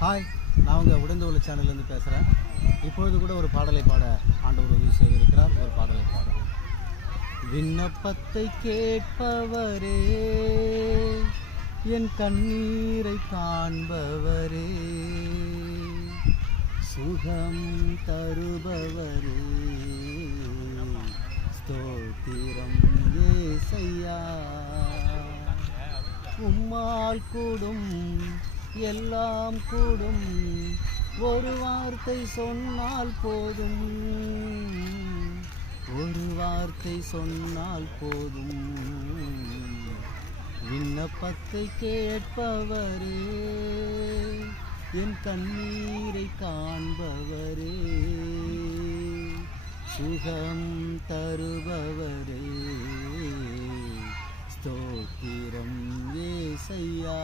Hi, நான் உங்கள் உடைந்து உள்ள சேனல்லேருந்து பேசுகிறேன். இப்பொழுது கூட ஒரு பாடலை பாட ஆண்டவர் உதவி செய்திருக்கிறார். ஒரு பாடலை பாடுவோம். விண்ணப்பத்தை கேட்பவரே, என் கண்ணீரை காண்பவரே, சுகம் தருபவரே, ஸ்தோத்திரம் ஏசையா. உம்மால் கூடும், எல்லாம் கூடும், ஒரு வார்த்தை சொன்னால் போதும், ஒரு வார்த்தை சொன்னால் போதும். விண்ணப்பத்தை கேட்பவரே, என் கண்ணீரை காண்பவரே, சுகம் தருபவரே, ஸ்தோத்திரம் ஏசையா.